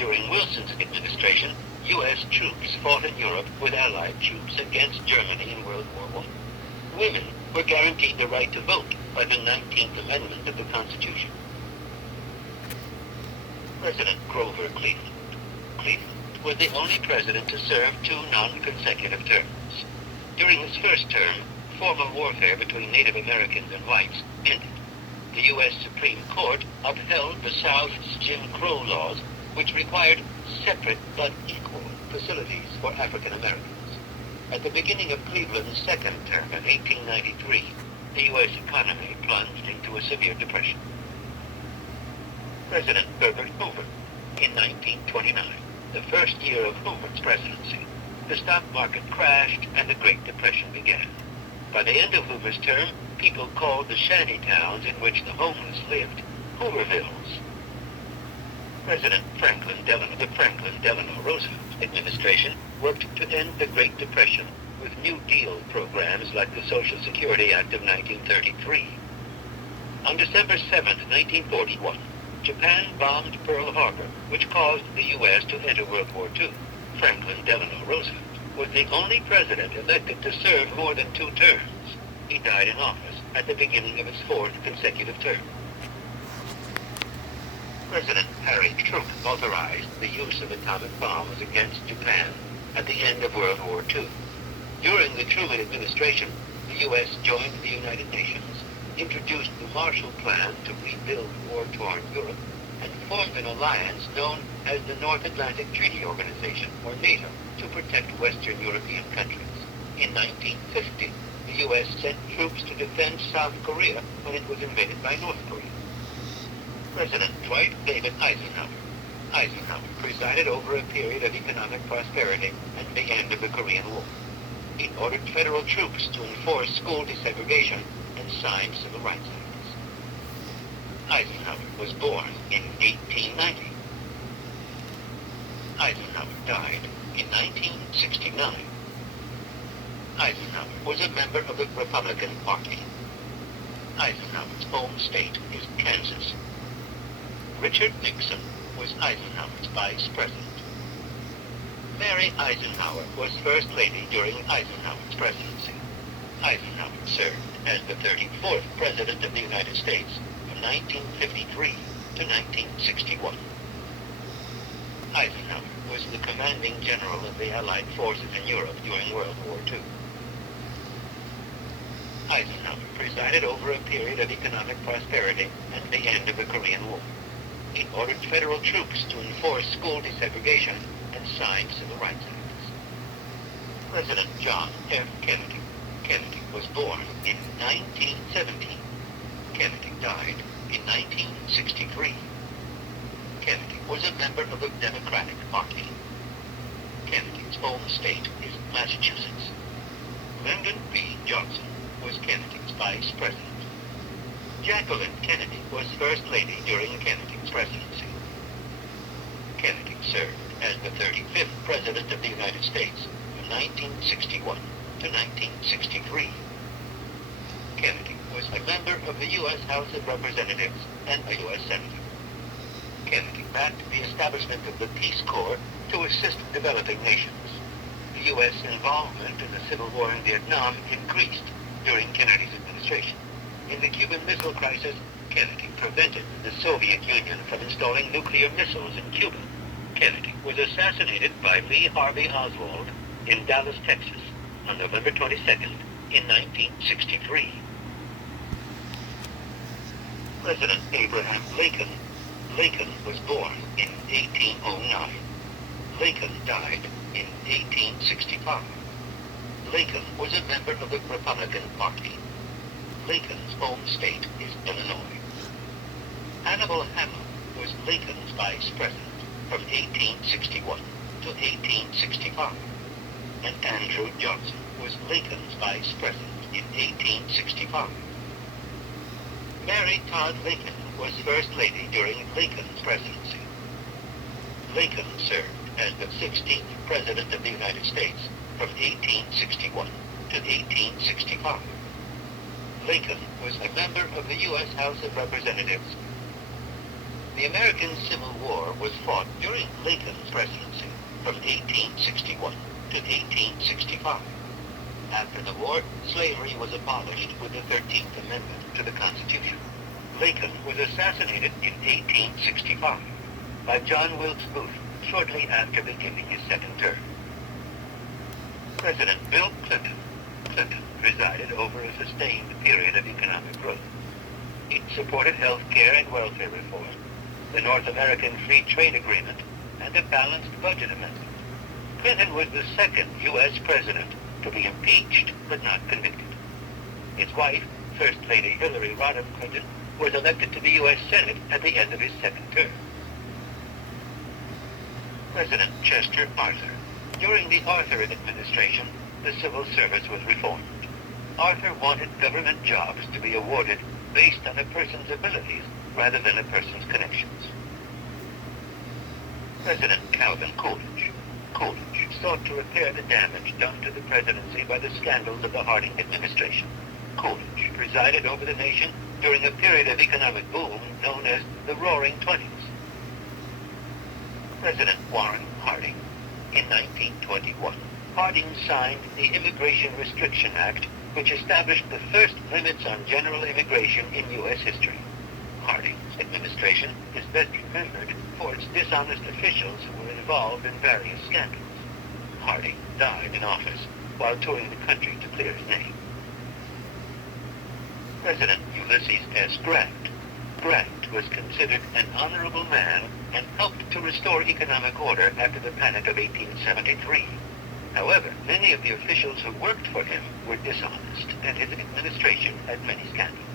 During Wilson's administration, U.S. troops fought in Europe with Allied troops against Germany in World War I. Women were guaranteed the right to vote by the 19th Amendment of the Constitution. President Grover Cleveland. Cleveland was the only president to serve 2 non-consecutive terms. During his first term, formal warfare between Native Americans and whites ended. The U.S. Supreme Court upheld the South's Jim Crow laws, which required separate but equal facilities for African Americans. At the beginning of Cleveland's second term in 1893, the U.S. economy plunged into a severe depression. President Herbert Hoover. In 1929, the first year of Hoover's presidency, the stock market crashed and the Great Depression began. By the end of Hoover's term, people called the shanty towns in which the homeless lived Hoovervilles. President Franklin Delano. The Franklin Delano Roosevelt administration worked to end the Great Depression with New Deal programs like the Social Security Act of 1933. On December 7, 1941, Japan bombed Pearl Harbor, which caused the U.S. to enter World War II. Franklin Delano Roosevelt was the only president elected to serve more than 2 terms. He died in office at the beginning of his 4th consecutive term. President Harry Truman authorized the use of atomic bombs against Japan at the end of World War II. During the Truman administration, the U.S. joined the United Nations, introduced the Marshall Plan to rebuild war-torn Europe, and formed an alliance known as the North Atlantic Treaty Organization, or NATO, to protect Western European countries. In 1950, the U.S. sent troops to defend South Korea when it was invaded by North Korea. President Dwight David Eisenhower. Eisenhower presided over a period of economic prosperity and the end of the Korean War. He ordered federal troops to enforce school desegregation and signed civil rights acts. Eisenhower was born in 1890. Eisenhower died in 1969. Eisenhower was a member of the Republican Party. Eisenhower's home state is Kansas. Richard Nixon was Eisenhower's vice president. Mary Eisenhower was First Lady during Eisenhower's presidency. Eisenhower served as the 34th President of the United States from 1953 to 1961. Eisenhower was the commanding general of the Allied forces in Europe during World War II. Eisenhower presided over a period of economic prosperity and the end of the Korean War. He ordered federal troops to enforce school desegregation and signed civil rights acts. President John F. Kennedy. Kennedy was born in 1917. Kennedy died in 1963. Kennedy was a member of the Democratic Party. Kennedy's home state is Massachusetts. Lyndon B. Johnson was Kennedy's vice president. Jacqueline Kennedy was First Lady during Kennedy's presidency. Kennedy served as the 35th President of the United States from 1961 to 1963. Kennedy was a member of the U.S. House of Representatives and a U.S. Senator. Kennedy backed the establishment of the Peace Corps to assist developing nations. The U.S. involvement in the Civil War in Vietnam increased during Kennedy's administration. In the Cuban Missile Crisis, Kennedy prevented the Soviet Union from installing nuclear missiles in Cuba. Kennedy was assassinated by Lee Harvey Oswald in Dallas, Texas, on November 22nd in 1963. President Abraham Lincoln. Lincoln was born in 1809. Lincoln died in 1865. Lincoln was a member of the Republican Party. Lincoln's home state is Illinois. Hannibal Hamlin was Lincoln's vice president from 1861 to 1865, and Andrew Johnson was Lincoln's vice president in 1865. Mary Todd Lincoln was First Lady during Lincoln's presidency. Lincoln served as the 16th President of the United States from 1861 to 1865. Lincoln was a member of the U.S. House of Representatives. The American Civil War was fought during Lincoln's presidency from 1861 to 1865. After the war, slavery was abolished with the 13th Amendment to the Constitution. Lincoln was assassinated in 1865 by John Wilkes Booth shortly after beginning his second term. President Bill Clinton presided over a sustained period of economic growth. He supported health care and welfare reform, the North American Free Trade Agreement, and a balanced budget amendment. Clinton was the second U.S. president to be impeached but not convicted. His wife, First Lady Hillary Rodham Clinton, was elected to the U.S. Senate at the end of his second term. President Chester Arthur. During the Arthur administration, the civil service was reformed. Arthur wanted government jobs to be awarded based on a person's abilities rather than a person's connections. President Calvin Coolidge. Coolidge sought to repair the damage done to the presidency by the scandals of the Harding administration. Coolidge presided over the nation during a period of economic boom known as the Roaring Twenties. President Warren Harding. In 1921, Harding signed the Immigration Restriction Act, which established the first limits on general immigration in U.S. history. Harding's administration is best remembered for its dishonest officials who were involved in various scandals. Harding died in office while touring the country to clear his name. President Ulysses S. Grant. Grant was considered an honorable man and helped to restore economic order after the Panic of 1873. However, many of the officials who worked for him were dishonest, and his administration had many scandals.